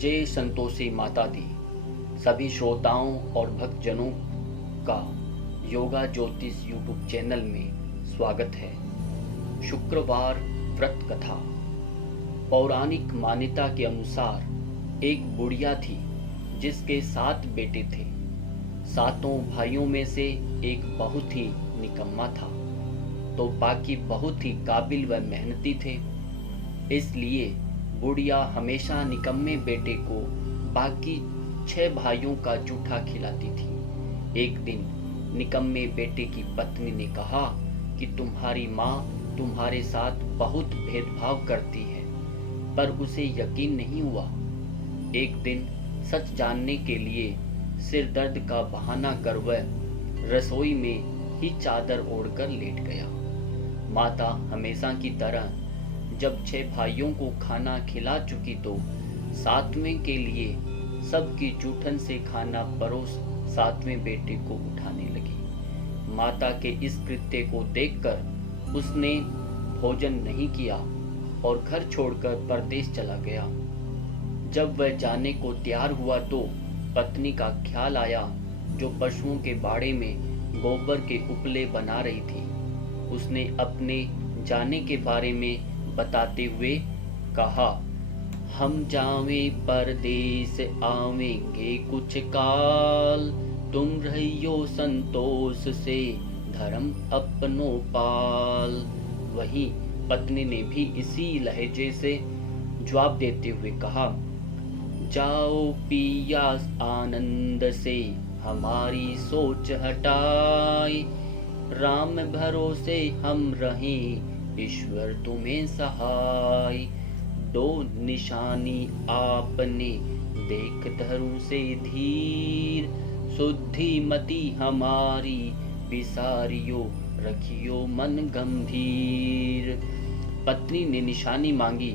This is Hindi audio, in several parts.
जय संतोषी माता दी। सभी श्रोताओं और भक्तजनों का योगा ज्योतिष यूट्यूब चैनल में स्वागत है। शुक्रवार व्रत कथा। पौराणिक मान्यता के अनुसार एक बुढ़िया थी जिसके 7 बेटे थे। 7 भाइयों में से एक बहुत ही निकम्मा था तो बाकी बहुत ही काबिल व मेहनती थे। इसलिए बुढ़िया हमेशा निकम्मे बेटे को बाकी 6 भाइयों का जूठा खिलाती थी। एक दिन निकम्मे बेटे की पत्नी ने कहा कि तुम्हारी माँ तुम्हारे साथ बहुत भेदभाव करती है, पर उसे यकीन नहीं हुआ। एक दिन सच जानने के लिए सिर दर्द का बहाना कर वह रसोई में ही चादर ओढ़कर लेट गया। माता हमेशा की तरह जब 6 भाइयों को खाना खिला चुकी तो 7वें के लिए सबकी जूठन से खाना परोस 7वें बेटे को उठाने लगी। माता के इस कृत्य को देखकर उसने भोजन नहीं किया और घर छोड़कर परदेश चला गया। जब वह जाने को तैयार हुआ तो पत्नी का ख्याल आया जो पशुओं के बाड़े में गोबर के उपले बना रही थी। उसने अपने जाने के बारे में बताते हुए कहा, हम जावे परदेस आवेंगे कुछ काल, तुम रहियो संतोष से धर्म अपनो पाल। वहीं पत्नी ने भी इसी लहजे से जवाब देते हुए कहा, जाओ पिया आनंद से हमारी सोच हटाए, राम भरोसे हम रहें ईश्वर तुम्हें सहाय। 2 निशानी आपने देख धरू से धीर, शुद्धि मति हमारी विसारियो रखियो मन गंभीर। पत्नी ने निशानी मांगी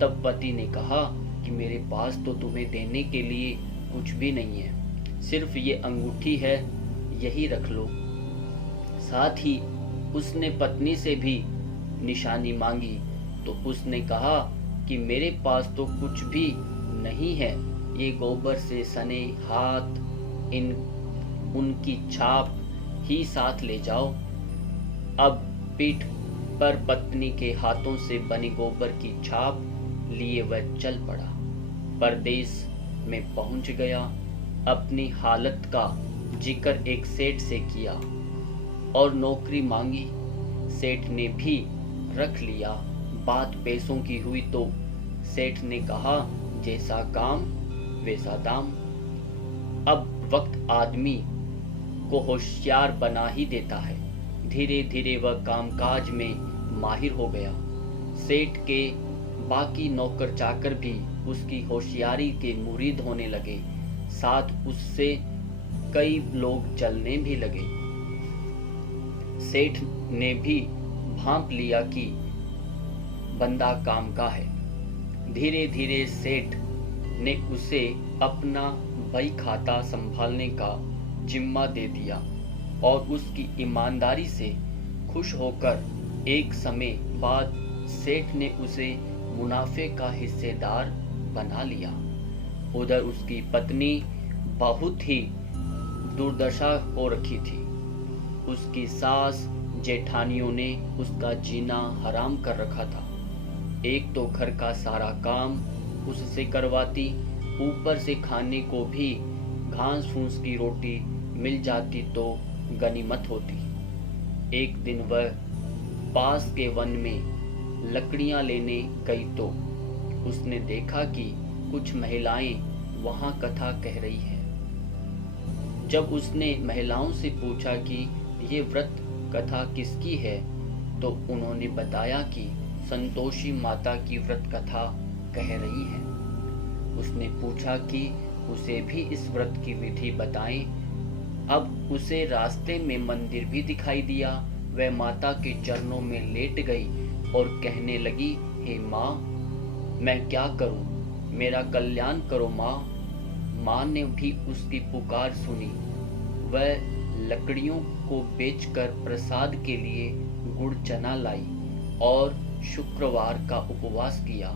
तब पति ने कहा कि मेरे पास तो तुम्हें देने के लिए कुछ भी नहीं है, सिर्फ ये अंगूठी है, यही रख लो। साथ ही उसने पत्नी से भी निशानी मांगी तो उसने कहा कि मेरे पास तो कुछ भी नहीं है, ये गोबर से सने हाथ, उनकी छाप ही साथ ले जाओ। अब पीठ पर पत्नी के हाथों से बनी गोबर की छाप लिए वह चल पड़ा। परदेश में पहुंच गया। अपनी हालत का जिक्र एक सेठ से किया और नौकरी मांगी। सेठ ने भी रख लिया। बात पैसों की हुई तो सेठ ने कहा, जैसा काम वैसा दाम। अब वक्त आदमी को होशियार बना ही देता है। धीरे धीरे वह कामकाज में माहिर हो गया। सेठ के बाकी नौकर चाकर भी उसकी होशियारी के मुरीद होने लगे। साथ उससे कई लोग चलने भी लगे। सेठ ने भी भांप लिया कि बंदा काम का है। धीरे धीरे सेठ ने उसे अपना बही खाता संभालने का जिम्मा दे दिया और उसकी ईमानदारी से खुश होकर एक समय बाद सेठ ने उसे मुनाफे का हिस्सेदार बना लिया। उधर उसकी पत्नी बहुत ही दुर्दशा हो रखी थी। उसकी सास जेठानियों ने उसका जीना हराम कर रखा था। एक तो घर का सारा काम उससे करवाती, ऊपर से खाने को भी घास फूस की रोटी मिल जाती तो गनीमत होती। एक दिन वह पास के वन में लकड़ियां लेने गई तो उसने देखा कि कुछ महिलाएं वहां कथा कह रही हैं। जब उसने महिलाओं से पूछा कि ये व्रत कथा किसकी है तो उन्होंने बताया कि संतोषी माता की व्रत कथा कह रही है। उसने पूछा कि उसे भी इस व्रत की विधि बताएं। अब उसे रास्ते में मंदिर भी दिखाई दिया। वह माता के चरणों में लेट गई और कहने लगी, हे माँ, मैं क्या करूं, मेरा कल्याण करो माँ। माँ ने भी उसकी पुकार सुनी। वह लकड़ियों को बेचकर प्रसाद के लिए गुड़ चना लाई और शुक्रवार का उपवास किया।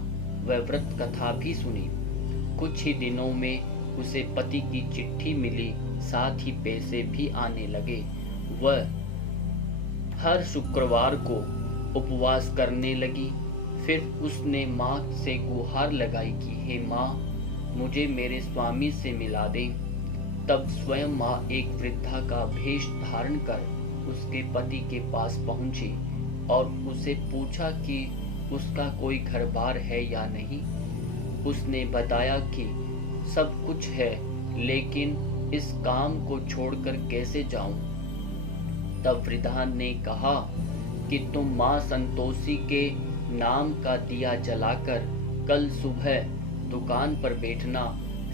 वह व्रत कथा भी सुनी। कुछ ही दिनों में उसे पति की चिट्ठी मिली, साथ ही पैसे भी आने लगे। वह हर शुक्रवार को उपवास करने लगी। फिर उसने माँ से गुहार लगाई कि हे माँ, मुझे मेरे स्वामी से मिला दें। तब स्वयं माँ एक वृद्धा का भेष धारण कर उसके पति के पास पहुंची और उसे पूछा कि उसका कोई घर बार है या नहीं। उसने बताया कि सब कुछ है, लेकिन इस काम को छोड़कर कैसे जाऊं। तब वृद्धा ने कहा कि तुम माँ संतोषी के नाम का दिया जलाकर कल सुबह दुकान पर बैठना,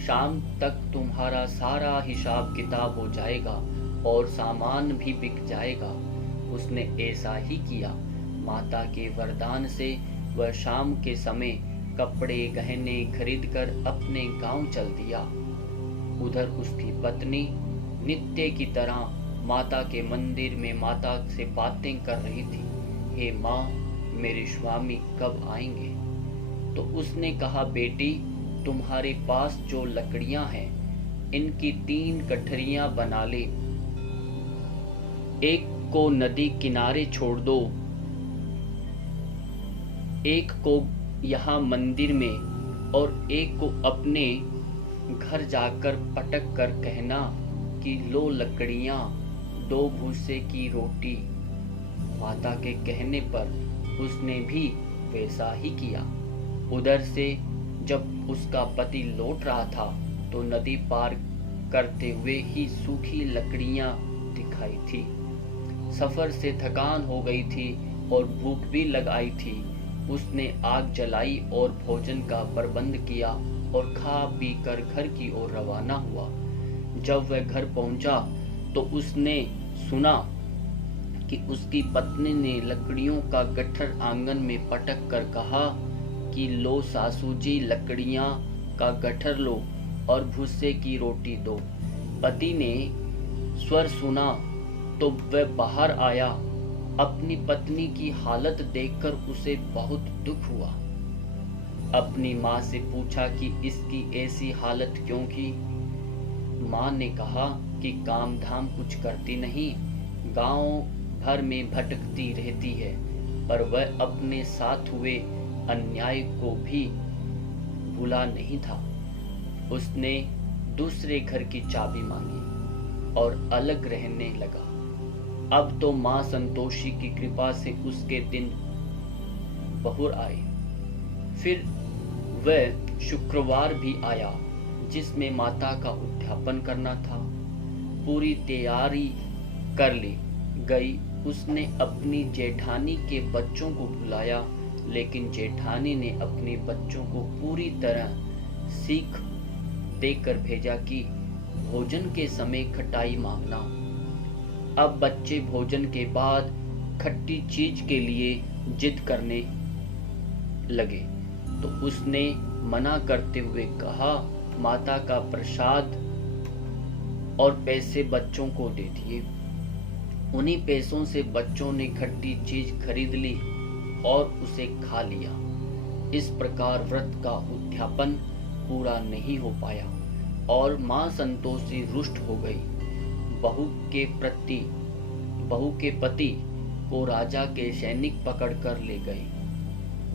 शाम तक तुम्हारा सारा हिसाब किताब हो जाएगा और सामान भी बिक जाएगा। उसने ऐसा ही किया। माता के वरदान से वह शाम के समय कपड़े गहने खरीदकर अपने गांव चल दिया। उधर उसकी पत्नी नित्य की तरह माता के मंदिर में माता से बातें कर रही थी। हे माँ, मेरे स्वामी कब आएंगे? तो उसने कहा, बेटी, तुम्हारे पास जो लकड़ियां हैं, इनकी 3 गठरियां बना ले। एक को नदी किनारे छोड़ दो, एक को यहाँ मंदिर में और एक को अपने घर जाकर पटक कर कहना कि लो लकड़ियां, 2 भूसे की रोटी। माता के कहने पर उसने भी वैसा ही किया। उधर से जब उसका पति लौट रहा था तो नदी पार करते हुए ही सूखी लकड़ियां दिखाई थी। सफर से थकान हो गई थी और भूख भी लग आई थी। उसने आग जलाई और भोजन का प्रबंध किया और खा पी कर घर की ओर रवाना हुआ। जब वह घर पहुंचा तो उसने सुना कि उसकी पत्नी ने लकड़ियों का गट्ठर आंगन में पटक कर कहा कि लो सासू जी, लकड़ियां का गट्ठर लो और भूसे की रोटी दो। पति ने स्वर सुना तो वह बाहर आया। अपनी पत्नी की हालत देखकर उसे बहुत दुख हुआ। अपनी माँ से पूछा कि इसकी ऐसी हालत क्यों की। माँ ने कहा कि काम धाम कुछ करती नहीं, गांव भर में भटकती रहती है, पर वह अपने साथ हुए अन्याय को भी भूला नहीं था। उसने दूसरे घर की चाबी मांगी और अलग रहने लगा। अब तो माँ संतोषी की कृपा से उसके दिन बहुर आए। फिर वह शुक्रवार भी आया जिसमें माता का उद्यापन करना था। पूरी तैयारी कर ली गई। उसने अपनी जेठानी के बच्चों को बुलाया, लेकिन जेठानी ने अपने बच्चों को पूरी तरह सीख देकर भेजा कि भोजन के समय खटाई मांगना। अब बच्चे भोजन के बाद खट्टी चीज के लिए जिद करने लगे तो उसने मना करते हुए कहा, माता का प्रसाद और पैसे बच्चों को दे दिए। उन्हीं पैसों से बच्चों ने खट्टी चीज खरीद ली और उसे खा लिया। इस प्रकार व्रत का उद्यापन पूरा नहीं हो पाया और मां संतोषी रुष्ट हो गई। बहू के पति को राजा के सैनिक पकड़कर ले गए।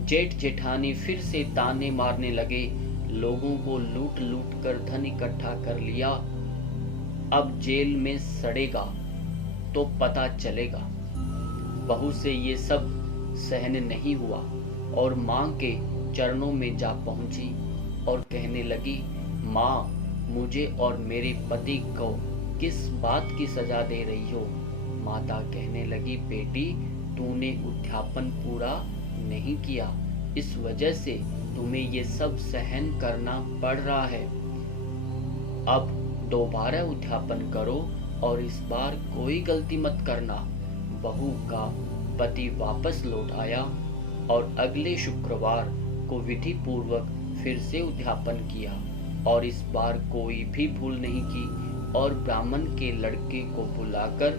जेठ जेठानी फिर से ताने मारने लगे। लोगों को लूट लूट कर धन इकट्ठा कर लिया। अब जेल में सड़ेगा तो पता चलेगा। बहू से ये सब सहन नहीं हुआ और माँ के चरणों में जा पहुंची और कहने लगी, माँ, मुझे और मेरे पति को किस बात की सजा दे रही हो? माता कहने लगी, बेटी, तूने उद्यापन पूरा नहीं किया, इस वजह से तुम्हें ये सब सहन करना पड़ रहा है। अब दोबारा उद्यापन करो और इस बार कोई गलती मत करना। बहू का पति वापस लौट आया और अगले शुक्रवार को विधि पूर्वक फिर से उद्यापन किया और इस बार कोई भी भूल नहीं की और ब्राह्मण के लड़के को बुलाकर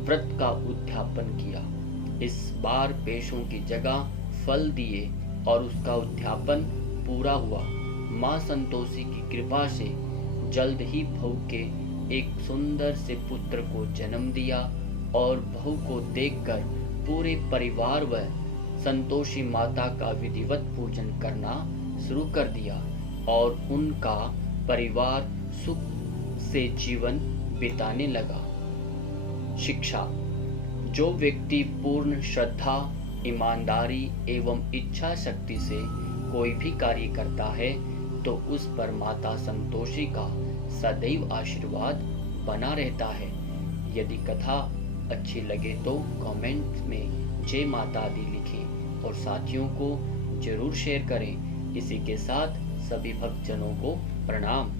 व्रत का उद्यापन किया। इस बार पैसों की जगह फल दिए और उसका उद्यापन पूरा हुआ। माँ संतोषी की कृपा से जल्द ही बहू के एक सुंदर से पुत्र को जन्म दिया और बहू को देखकर पूरे परिवार व संतोषी माता का विधिवत पूजन करना शुरू कर दिया और उनका परिवार सुख से जीवन बिताने लगा। शिक्षा। जो व्यक्ति पूर्ण श्रद्धा, ईमानदारी एवं इच्छा शक्ति से कोई भी कार्य करता है तो उस पर माता संतोषी का सदैव आशीर्वाद बना रहता है। यदि कथा अच्छी लगे तो कमेंट में जय माता दी लिखें और साथियों को जरूर शेयर करें। इसी के साथ सभी भक्तजनों को प्रणाम।